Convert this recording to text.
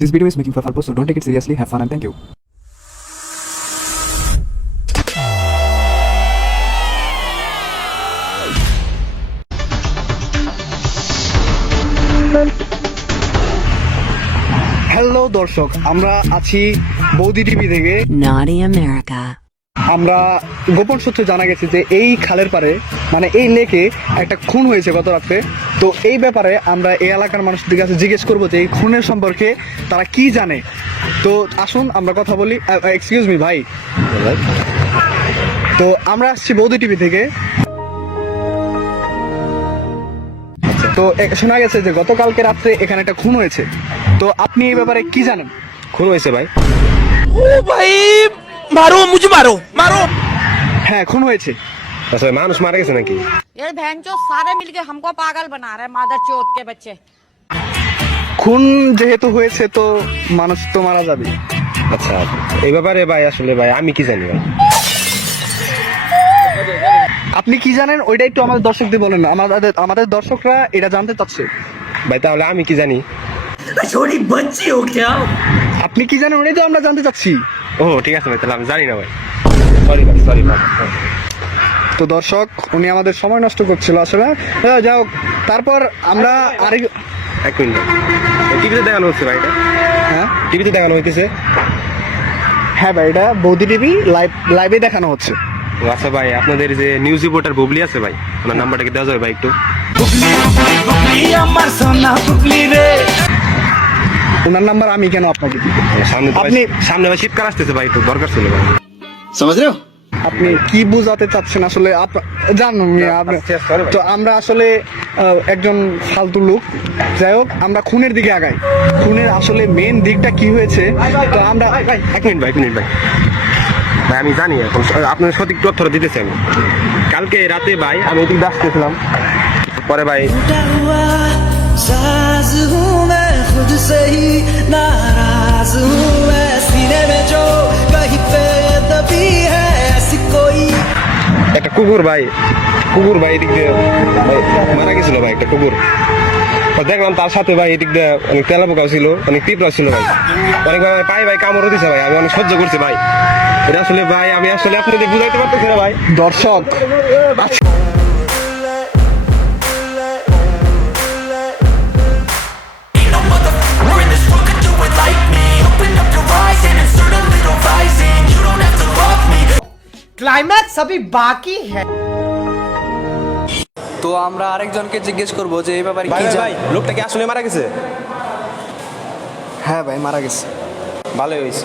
This video is making for purpose, so don't take it seriously. Have fun and thank you. Hello দর্শক, আমরা আছি বৌদি TV থেকে। Naughty America. আমরা গোপন সূত্রে জানা গেছে যে এই খালের পারে মানে এই লেকে একটা খুন হয়েছে গত রাতে। তো এই ব্যাপারে আমরা এই এলাকার মানুষদের কাছে জিজ্ঞেস করবো যে এই খুনের সম্পর্কে তারা কি জানে। তো আসুন আমরা কথা বলি। এক্সকিউজ মি ভাই, তো আমরা আসছি বৌদি টিভি থেকে। তো শোনা গেছে যে গতকালকে রাত্রে এখানে একটা খুন হয়েছে। তো আপনি এই ব্যাপারে কি জানেন? খুন হয়েছে ভাই? ओ भाई मारो, मुझे मारो मारो। হ্যাঁ, খুন হয়েছে। আচ্ছা, মানুষ মারা গেছে নাকি? ये बहन चो सारे मिलके हमको पागल बना रहे हैं, मादर चौथ के बच्चे। খুন যেহেতু হয়েছে তো মানুষ তো মারা যাবে। আচ্ছা, এই ব্যাপারে ভাই আসলে ভাই আমি কি জানি ভাই? আপনি কি জানেন ওইটা একটু আমাদের দর্শকদের বলেন না, আমাদের দর্শকরা এটা জানতে চাচ্ছে। ভাই তাহলে আমি কি জানি? আপনি কি জানেন ওইটাই তো আমরা জানতে চাচ্ছি। ও ঠিক আছে ভাই, তাহলে আমি জানি না ভাই। সরি ভাই, সরি ভাই। তো দর্শক, উনি আমাদের সময় নষ্ট করছিল আসলে। যাও, তারপর আমরা আরেক এক মিনিট, টিভিতে দেখানো হচ্ছে ভাই এটা? হ্যাঁ টিভিতে দেখানো হইতেছে? হ্যাঁ ভাই, এটা বৌদি টিভি লাইভে দেখানো হচ্ছে। ও আচ্ছা ভাই, আপনাদের যে নিউজ রিপোর্টার বুবলি আছে ভাই, ওনার নাম্বারটা কি দেওয়া যাবে ভাই একটু? ওনার নাম্বার আমি কেন আপনাকে দিব? সামনে তো ভাই- আপনি- সামনে ভাই শীতকাল আসতেছে ভাই, একটু দরকার ছিল ভাই। আপনি কি বোঝাতে চাচ্ছেন আসলে? জানো sorry ভাই। তো আমরা আসলে একজন ফালতু লোক। যাই হোক, আমরা খুনের দিকে আগাই। খুনের আসলে মেন দিকটা কি হয়েছে তো আমরা এক মিনিট ভাই, ভাই আমি জানি এখন আপনার সঠিক তথ্যটা দিতেছি আমি। কালকে রাতে ভাই আমি এদিকে আসতেছিলাম, পরে ভাই साज हूँ मैं खुद से ही नाराज हूँ मैं, सीने में जो कहीं पे दबी है ऐसी कोई। একটা কুকুর ভাই এদিক দিয়ে ভাই মারা গেছিল ভাই, একটা কুকুর। তো দেখলাম তার সাথে ভাই এদিক দিয়ে অনেক তেলা পোকাও ছিল, অনেক পিঁপড়া ছিল ভাই, অনেক ভাই পাই ভাই কামড়ও দিছে ভাই, আমি অনেক সহ্য করছি ভাই। এটা আসলে ভাই আমি আসলে আপনাদের বুঝাইতে পারতেছি না ভাই। দর্শক क्लाइमैक्स अभी बाकी है। তো আমরা আরেকজনকে জিজ্ঞেস করব যে এই ব্যাপারে ভাই কি ভাই লোকটা কি আসলে মারা গেছে? হ্যাঁ ভাই, মারা গেছে। ভালোই হয়েছে।